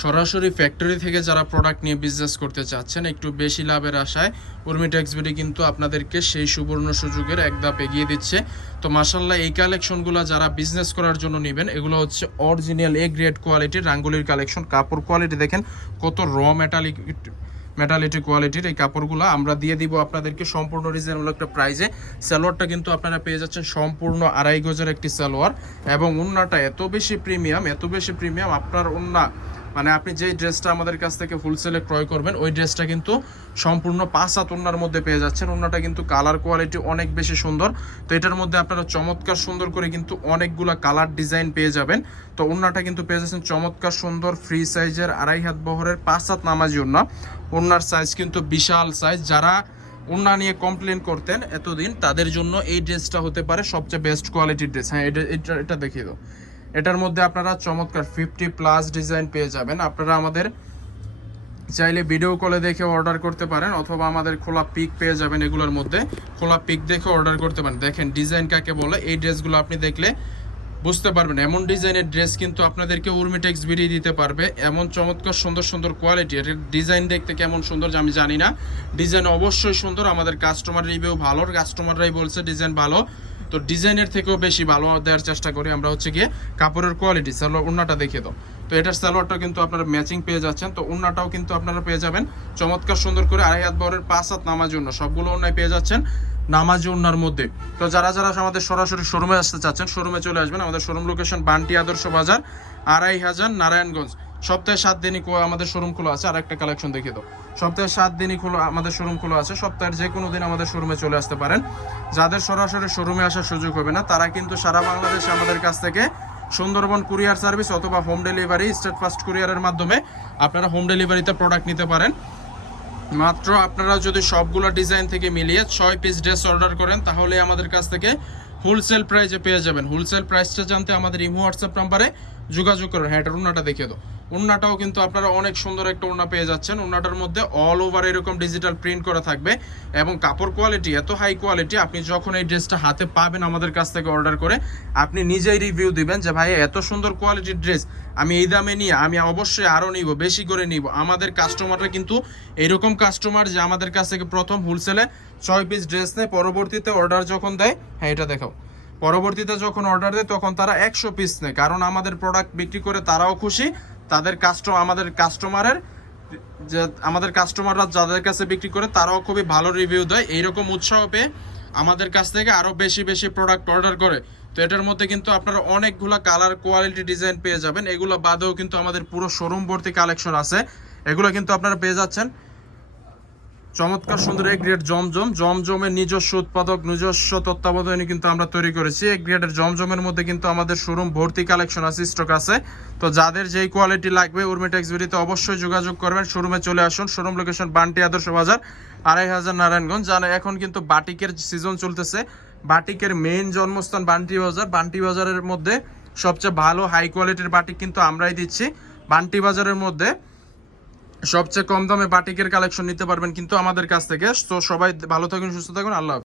সরাসরি ফ্যাক্টরি থেকে যারা প্রোডাক্ট নিয়ে বিজনেস করতে চাচ্ছেন একটু বেশি লাভের আশায় উর্মি টেক্সবিডি কিন্তু আপনাদেরকে সেই সুবর্ণ সুযোগের এক ধাপ এগিয়ে দিচ্ছে। তো মাশাল্লাহ এই কালেকশনগুলো যারা বিজনেস করার জন্য নেবেন, এগুলো হচ্ছে অরিজিনাল এ গ্রেড কোয়ালিটির রাঙ্গুলির কালেকশন। কাপড় কোয়ালিটি দেখেন কত মেটালিটি কোয়ালিটির এই কাপড়গুলো আমরা দিয়ে দিব আপনাদেরকে সম্পূর্ণ রিজনেবল একটা প্রাইজে। সালোয়ারটা কিন্তু আপনারা পেয়ে যাচ্ছেন সম্পূর্ণ আড়াই গজের একটি সালোয়ার, এবং ওন্নাটা এত বেশি প্রিমিয়াম আপনার ওন্না মানে আপনি যেই ড্রেসটা আমাদের কাছ থেকে হোলসেলে ক্রয় করবেন ওই ড্রেসটা কিন্তু সম্পূর্ণ 5 হাত ওন্নার মধ্যে পেয়ে যাচ্ছেন। ওন্নাটা কিন্তু কালার কোয়ালিটি অনেক বেশি সুন্দর। তো এটার মধ্যে আপনারা চমৎকার সুন্দর করে কিন্তু অনেকগুলা কালার ডিজাইন পেয়ে যাবেন। তো ওন্নাটা কিন্তু পেয়ে যাচ্ছেন চমৎকার সুন্দর ফ্রি সাইজের আড়াই হাত বহরের 5 হাত নামাজি ওন্না। ওন্নার সাইজ কিন্তু বিশাল সাইজ। যারা ওন্না নিয়ে কমপ্লেন করতেন এতদিন, তাদের জন্য এই ড্রেসটা হতে পারে সবচেয়ে বেস্ট কোয়ালিটির ড্রেস। হ্যাঁ, এটা দেখিয়ে দাও। এটার মধ্যে আপনারা চমৎকার 50+ ডিজাইন পেয়ে যাবেন। আপনারা আমাদের চাইলে ভিডিও কলে দেখে অর্ডার করতে পারেন, অথবা আমাদের খোলা পিক পেয়ে যাবেন। এগুলোর মধ্যে খোলা পিক দেখে অর্ডার করতে পারেন। দেখেন ডিজাইন কাকে বলে, এই ড্রেসগুলো আপনি দেখলে বুঝতে পারবেন। এমন ডিজাইনের ড্রেস কিন্তু আপনাদেরকে উর্মি টেক্সবিডি দিতে পারবে। এমন চমৎকার সুন্দর সুন্দর কোয়ালিটি। এর ডিজাইন দেখতে কেমন সুন্দর যে আমি জানি না, ডিজাইন অবশ্যই সুন্দর। আমাদের কাস্টমার রিভিউ ভালো, কাস্টমাররাই বলছে ডিজাইন ভালো। তো ডিজাইনের থেকেও বেশি ভালো দেওয়ার চেষ্টা করি আমরা হচ্ছে গিয়ে কাপড়ের কোয়ালিটি। সালোয়ার ওন্নাটা দেখিয়ে দাও। তো এটার সালোয়ারটা কিন্তু আপনারা ম্যাচিং পেয়ে যাচ্ছেন। তো ওন্নাটাও কিন্তু আপনারা পেয়ে যাবেন চমৎকার সুন্দর করে আড়াই হাত বহরের 5 হাত নামাজি ওন্না, সবগুলো ওন্নায় পেয়ে যাচ্ছেন নামাজি ওন্নার মধ্যে। তো যারা আমাদের সরাসরি শোরুমে আসতে চাচ্ছেন, শোরুমে চলে আসবেন। আমাদের শোরুম লোকেশন বান্টি আদর্শ বাজার 2500 নারায়ণগঞ্জ। সপ্তাহে 7 দিনই আমাদের শোরুম খোলা আছে। আর একটা কালেকশন দেখিয়ে দাও। সপ্তাহে 7 দিনই আমাদের শোরুম খোলা আছে। সপ্তাহের যে কোনো দিন আমাদের শোরুমে চলে আসতে পারেন। যাদের সরাসরি শোরুমে আসার সুযোগ হবে না, তারা কিন্তু সারা বাংলাদেশে আমাদের কাছ থেকে সুন্দরবন কুরিয়ার সার্ভিস অথবা হোম ডেলিভারি স্টেট ফার্স্ট কুরিয়ারের মাধ্যমে আপনারা হোম ডেলিভারিতে প্রোডাক্ট নিতে পারেন। মাত্র আপনারা যদি সবগুলো ডিজাইন থেকে মিলিয়ে 6 পিস ড্রেস অর্ডার করেন, তাহলে আমাদের কাছ থেকে হোলসেল প্রাইসে পেয়ে যাবেন। হোলসেল প্রাইসটা জানতে আমাদের ইমো হোয়াটসঅ্যাপ নাম্বারে যোগাযোগ করুন। হ্যাঁ, এটার ওন্নাটা দেখিয়ে দাও। ওন্নাটাও কিন্তু আপনারা অনেক সুন্দর একটা ওন্না পেয়ে যাচ্ছেন। ওন্নাটার মধ্যে অল ওভার এরকম ডিজিটাল প্রিন্ট করা থাকবে, এবং কাপড় কোয়ালিটি এত হাই কোয়ালিটি। আপনি যখন এই ড্রেসটা হাতে পাবেন আমাদের কাছ থেকে অর্ডার করে, আপনি নিজেই রিভিউ দিবেন যে ভাই এত সুন্দর কোয়ালিটির ড্রেস আমি এই দামে নিয়ে আমি অবশ্যই আরও নিব, বেশি করে নিব। আমাদের কাস্টমাররা কিন্তু এরকম কাস্টমার যে আমাদের কাছ থেকে প্রথম হোলসেলে 6 পিস ড্রেস নেয়, পরবর্তীতে অর্ডার যখন দেয়, হ্যাঁ এটা দেখাও, পরবর্তীতে যখন অর্ডার দেয় তখন তারা 100 পিস নেয়। কারণ আমাদের প্রোডাক্ট বিক্রি করে তারাও খুশি, আমাদের কাস্টমাররা যাদের কাছে বিক্রি করে তারাও খুবই ভালো রিভিউ দেয়। এইরকম উৎসাহ পেয়ে আমাদের কাছ থেকে আরও বেশি বেশি প্রোডাক্ট অর্ডার করে। তো এটার মধ্যে কিন্তু আপনারা অনেকগুলো কালার কোয়ালিটি ডিজাইন পেয়ে যাবেন। এগুলো বাদেও কিন্তু আমাদের পুরো শোরুম ভর্তি কালেকশন আছে। এগুলো কিন্তু আপনারা পেয়ে যাচ্ছেন চমৎকার সুন্দর এক গ্রেড জমজমের নিজস্ব উৎপাদক, নিজস্ব তত্ত্বাবধানে কিন্তু আমরা তৈরি করেছি। এক গ্রেডের জমজমের মধ্যে কিন্তু আমাদের শোরুম ভর্তি কালেকশন আছে, স্টক আছে। তো যাদের যেই কোয়ালিটি লাগবে উর্মি টেক্সবিডিতে অবশ্যই যোগাযোগ করবেন। শোরুমে চলে আসুন। শোরুম লোকেশন বান্টি আদর্শ বাজার 2500 নারায়ণগঞ্জ। জানা এখন কিন্তু বাটিকের সিজন চলতেছে। বাটিকের মেইন জন্মস্থান বান্টি বাজার। বান্টি বাজারের মধ্যে সবচেয়ে ভালো হাই কোয়ালিটির বাটিক কিন্তু আমরাই দিচ্ছি। বান্টি বাজারের মধ্যে সবচেয়ে কম দামে বাটিকের কালেকশন নিতে পারবেন কিন্তু আমাদের কাছ থেকে। তো সবাই ভালো থাকুন, সুস্থ থাকুন, আল্লাহ হাফেজ।